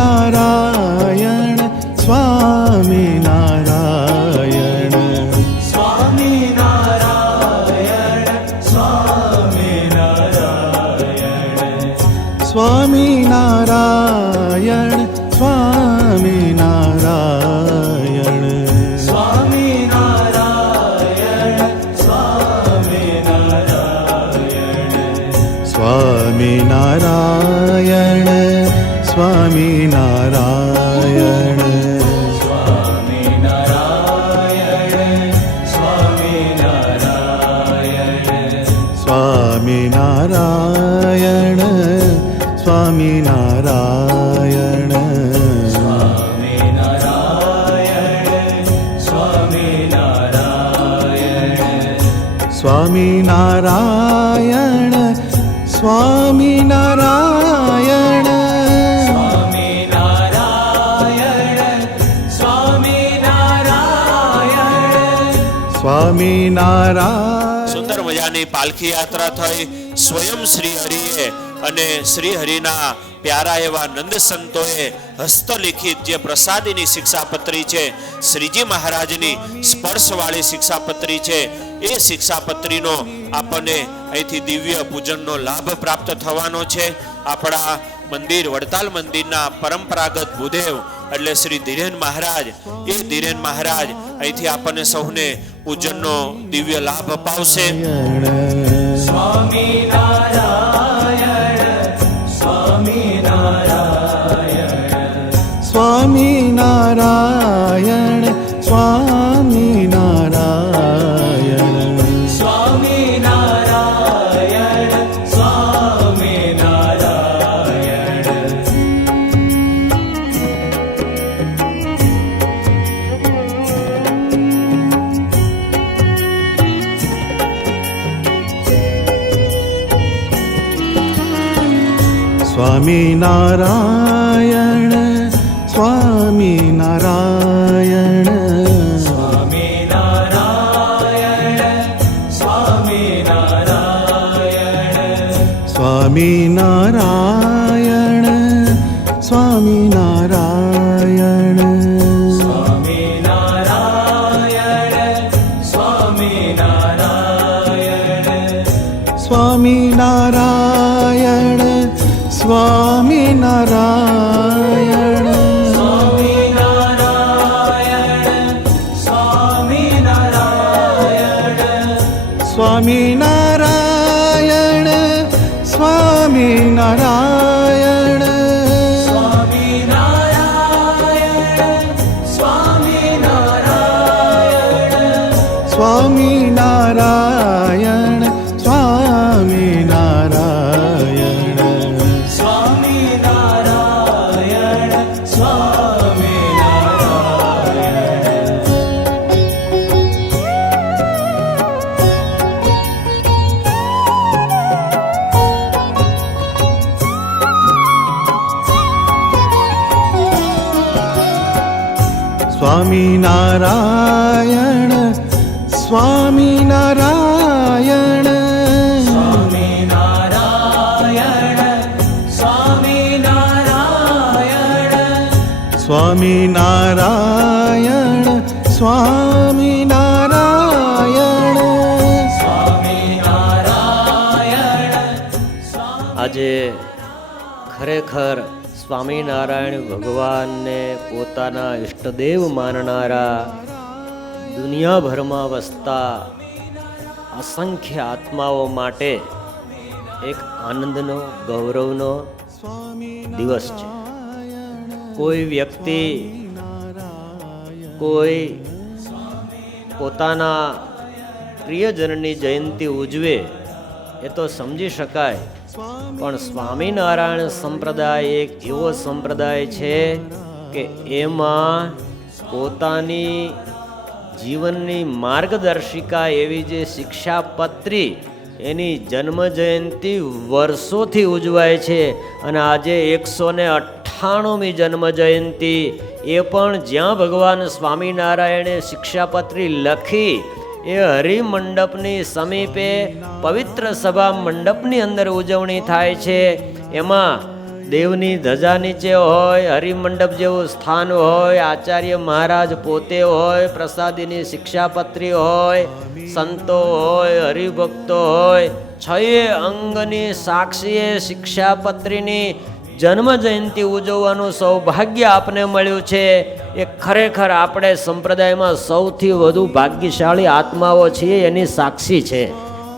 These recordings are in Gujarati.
સ્વામિનારાયણ સ્વામિનારાયણ સ્વામિનારાયણ સ્વામિનારાયણ સ્વામિનારાયણ સ્વામિનારાયણ સ્વામિનારાયણ સ્વામિનારાયણ સ્વામિનારાયણ સ્વામિનારાયણ સ્વામિનારાયણ સ્વામિનારાયણ સ્વામિનારાયણ સ્વામિનારાયણ. સુંદર મજાની પાલખી યાત્રા થઈ. સ્વયં શ્રી હરિએ અને શ્રી હરિના પ્યારા એવા નંદ સંતોએ હસ્તલિખિત જે પ્રસાદીની શિક્ષાપત્રી છે, શ્રીજી મહારાજની સ્પર્શવાળી શિક્ષાપત્રી છે, એ શિક્ષાપત્રીનો આપણને અહીંથી દિવ્ય પૂજનનો લાભ પ્રાપ્ત થવાનો છે. આપણા મંદિર વડતાલ મંદિરના પરંપરાગત ભૂદેવ એટલે શ્રી ધીરેન મહારાજ, એ ધીરેન મહારાજ અહીંથી આપણને સૌને પૂજનનો દિવ્ય લાભ અપાવશે. સ્વામિનારાયણ સ્વામિનારાયણ સ્વામિનારાયણ સ્વામિનારાયણ સ્વામિનારાયણ સ્વામિનારાયણ સ્વામિનારાયણ સ્વામિનારાયણ સ્વામિનારાયણ સ્વામિનારાયણ સ્વામિનારાયણ સ્વામિનારાયણ સ્વામિનારાયણ સ્વામિનારાયણ સ્વામિનારાયણ. આજે ખરેખર સ્વામિનારાયણ ભગવાનને પોતાના ઈષ્ટદેવ માનનારા દુનિયાભરમાં વસતા અસંખ્ય આત્માઓ માટે એક આનંદનો, ગૌરવનો દિવસ છે. કોઈ વ્યક્તિ કોઈ પોતાના પ્રિયજનની જયંતિ ઉજવે એ તો સમજી શકાય, પણ સ્વામિનારાયણ સંપ્રદાય એક એવો સંપ્રદાય છે કે એમાં પોતાની જીવનની માર્ગદર્શિકા એવી જે શિક્ષાપત્રી એની જન્મ જયંતિ વર્ષોથી ઉજવાય છે અને આજે 198મી જન્મ જયંતિ એ પણ જ્યાં ભગવાન સ્વામિનારાયણે શિક્ષાપત્રી લખી એ હરિમંડપની સમીપે પવિત્ર સભા મંડપની અંદર ઉજવણી થાય છે. એમાં દેવની ધજા નીચે હોય, હરિમંડપ જેવું સ્થાન હોય, આચાર્ય મહારાજ પોતે હોય, પ્રસાદીની શિક્ષાપત્રી હોય, સંતો હોય, હરિભક્તો હોય, છએ અંગની સાક્ષીએ શિક્ષાપત્રીની જન્મ જયંતિ ઉજવવાનું સૌભાગ્ય આપને મળ્યું છે. એ ખરેખર આપણે સંપ્રદાયમાં સૌથી વધુ ભાગ્યશાળી આત્માઓ છીએ એની સાક્ષી છે.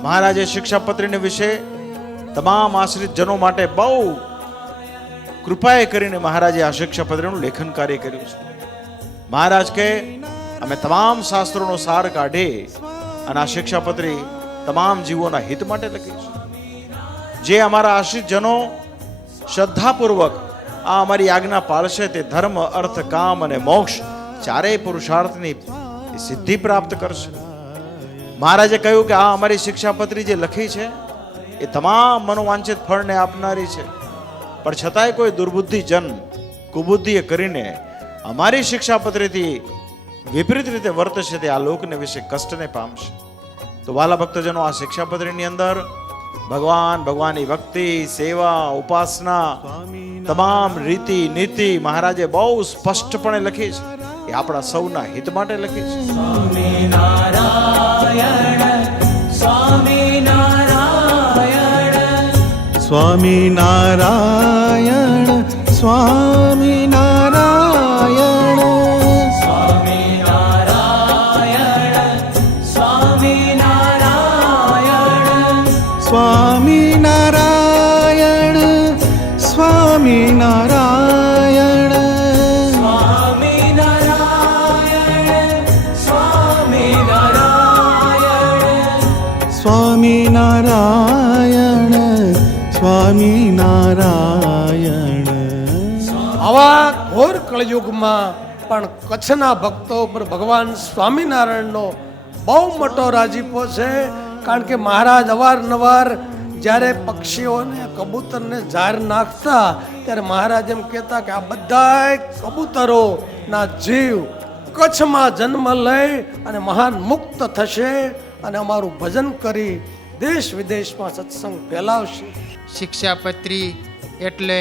મહારાજે શિક્ષાપત્રીને વિશે તમામ આશ્રિત જનો માટે બહુ કૃપાએ કરીને મહારાજે આ શિક્ષાપત્રીનું લેખન કાર્ય કર્યું છે. મહારાજ કે અમે તમામ શાસ્ત્રોનો સાર કાઢી અને આ શિક્ષાપત્રી તમામ જીવોના હિત માટે લખી છે. જે અમારા આશ્રિત જનો શ્રદ્ધાપૂર્વક આ અમારી આજ્ઞા પાળશે તે ધર્મ, અર્થ, કામ અને મોક્ષ ચારેય પુરુષાર્થની સિદ્ધિ પ્રાપ્ત કરશે. મહારાજે કહ્યું કે આ અમારી શિક્ષાપત્રી જે લખી છે એ તમામ મનોવાંછિત ફળને આપનારી છે, પણ છતાંય કોઈ દુર્બુદ્ધિ જન કુબુદ્ધિએ કરીને અમારી શિક્ષાપત્રીથી વિપરીત રીતે વર્તશે તે આ લોકને વિશે કષ્ટને પામશે. તો વાલા ભક્તજનો, આ શિક્ષાપત્રીની અંદર ભગવાન, ભગવાનની ભક્તિ, સેવા, ઉપાસના, તમામ રીતિ નીતિ મહારાજે બહુ સ્પષ્ટપણે લખી છે. એ આપણા સૌના હિત માટે લખી છે. સ્વામિનારાયણ સ્વામિનારાયણ સ્વામિનારાયણ સ્વામિનારાયણ સ્વામિનારાયણ સ્વામિનારાયણ. આવા ઘોર કળયુગમાં પણ કચ્છના ભક્તો પર ભગવાન સ્વામિનારાયણનો બહુ મોટો રાજીપો છે. કારણ કે મહારાજ અવારનવાર જ્યારે પક્ષીઓને, કબૂતરને ઝાર નાખતા ત્યારે મહારાજ એમ કહેતા કે આ બધા કબૂતરોના જીવ કચ્છમાં જન્મ લઈ અને મહાન મુક્ત થશે અને અમારું ભજન કરી દેશ વિદેશમાં સત્સંગ ફેલાવશે. શિક્ષાપત્રી એટલે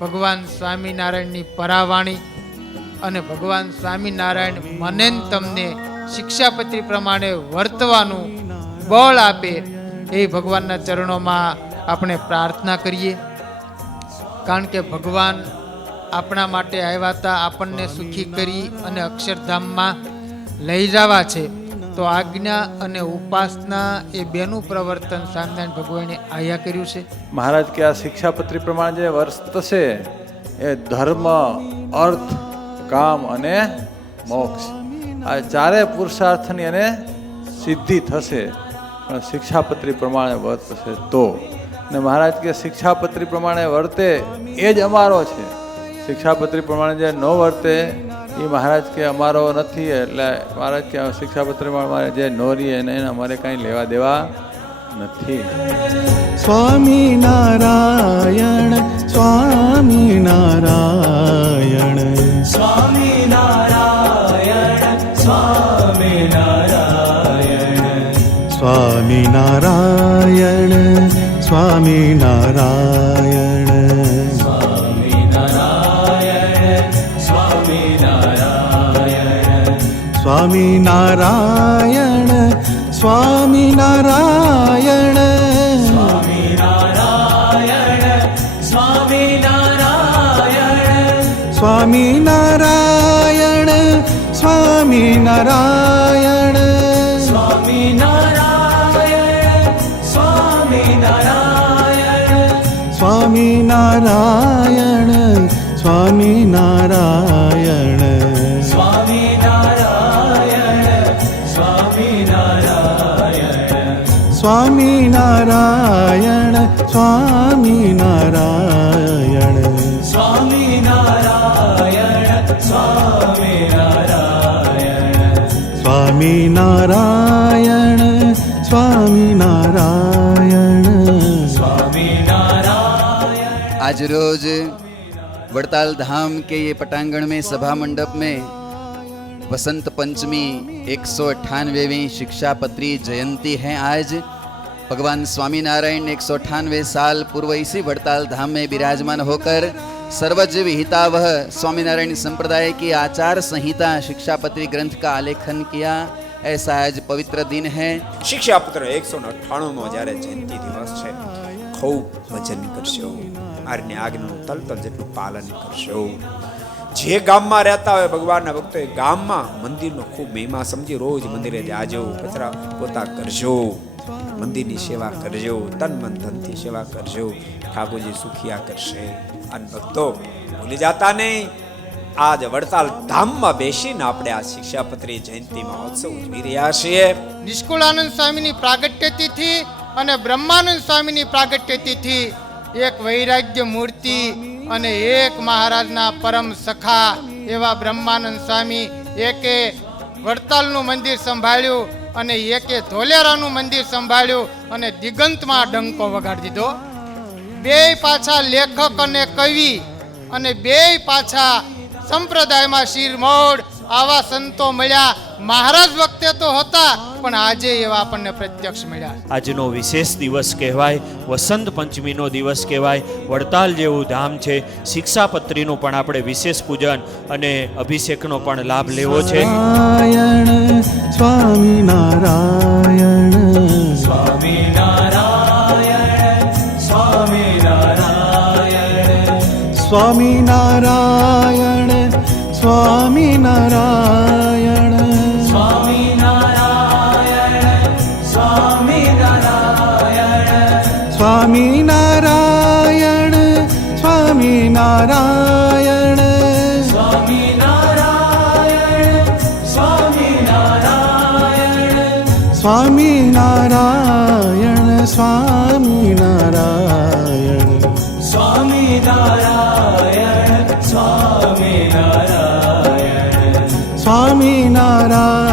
ભગવાન સ્વામિનારાયણની પરાવાણી અને ભગવાન સ્વામિનારાયણ મને ને તમને શિક્ષાપત્રી પ્રમાણે વર્તવાનું બળ આપે એ ભગવાનના ચરણોમાં આપણે પ્રાર્થના કરીએ. કારણ કે ભગવાન આપણા માટે આવ્યા હતા આપણને સુખી કરી અને અક્ષરધામમાં લઈ જવા છે. તો આજ્ઞા અને ઉપાસના એ બેનું પ્રવર્તન સ્વામિનારાયણ ભગવાને આયા કર્યું છે. મહારાજ કે આ શિક્ષાપત્રી પ્રમાણે જે વર્તશે એ ધર્મ, અર્થ, કામ અને મોક્ષ આ ચારે પુરુષાર્થની અને સિદ્ધિ થશે, પણ શિક્ષાપત્રી પ્રમાણે વર્તશે તો. ને મહારાજ કે શિક્ષાપત્રી પ્રમાણે વર્તે એ જ અમારો છે. શિક્ષાપત્રી પ્રમાણે જે ન વર્તે એ મહારાજ કે અમારો નથી. એટલે મહારાજ કે શિક્ષાપત્રીમાં અમારે જે ન રહીએ એને અમારે કાંઈ લેવા દેવા નથી. સ્વામિનારાયણ સ્વામિનારાયણ સ્વામિનારાયણ સ્વામિનારાયણ સ્વામિનારાયણ સ્વામિનારાયણ સ્વામિનારાયણ સ્વામિનારાયણ સ્વામિનારાયણ સ્વામિનારાયણ સ્વામિનારાયણ સ્વામિનારાયણ સ્વામિનારાયણ સ્વામિનારાયણ સ્વામિનારાયણ સ્વામિનારાયણ સ્વામી નારાયણ સ્વામી નારાયણ आज रोज वड़ताल धाम के ये पटांगण में सभा मंडप में वसंत पंचमी 198वीं शिक्षापत्री जयंती है। आज भगवान स्वामीनारायण 198 साल पूर्व इसी वड़ताल धाम में विराजमान होकर सर्वज्ञ विहितावह स्वामीनारायण संप्रदाय की आचार संहिता शिक्षापत्री ग्रंथ का आलेखन किया। ऐसा आज पवित्र दिन है। શિક્ષાપત્ર 198 જ્યારે જયંતિ દિવસ છે, ખૂબ ભજન કરશો, આરની આજ્ઞાનું તલતલ જેટલું પાલન કરશો। જે ગામમાં રહેતા હોય ભગવાનના ભક્તો એ ગામમાં મંદિરનો ખૂબ મહિમા સમજી રોજ મંદિરે જાજો, કચરા પોતા કરજો, મંદિરની સેવા કરજો, તન મન ધનથી સેવા કરજો, ઠાકોરજી સુખિયા કરશે। અને ભક્તો ભૂલી જાતા નહીં, આજ વડતાલ ધામમાં બેસીને આપણે આ શિક્ષાપત્રી જયંતિ મહોત્સવ ઉજવી રહ્યા છીએ। નિષ્કુળાનંદ સ્વામીની પ્રાગટ્ય તિથિ અને બ્રહ્માનંદ સ્વામીની પ્રાગટ્ય તિથિ, એક વૈરાગ્ય મૂર્તિ અને એક મહારાજના પરમ સખા એવા બ્રહ્માનંદ સ્વામી, એકે વડતાલનું મંદિર સંભાળ્યું અને એકે ધોલેરાનું મંદિર સંભાળ્યું અને દિગંતમાં ડંકો વગાડી દીધો। બે પાછા લેખક અને કવિ અને બે પાછા સંપ્રદાયમાં શિરમોડ આવા સંતો મળ્યા। મહારાજ વખતે તો હતા, પણ આજે એવા આપણને પ્રત્યક્ષ મળ્યા। આજનો વિશેષ દિવસ કહેવાય, વસંત પંચમીનો દિવસ કહેવાય। વડતાલ જેવું ધામ છે, શિક્ષાપત્રીનું પણ આપણે વિશેષ પૂજન અને અભિષેકનો પણ લાભ લેવો છે। નારાયણ સ્વામી નારાયણ સ્વામી નારાયણ સ્વામી નારાયણ સ્વામી નારાયણ સ્વામી નારાયણ સ્વામી નારાયણ સ્વામી નારાયણ સ્વામી નારાયણ સ્વામી નારાયણ સ્વામી નારાયણ સ્વામી નારાયણ સ્વામી નારાયણ સ્વામી નારાયણ સ્વામી નારાયણ સ્વામી નારાયણ સ્વામી નારાયણ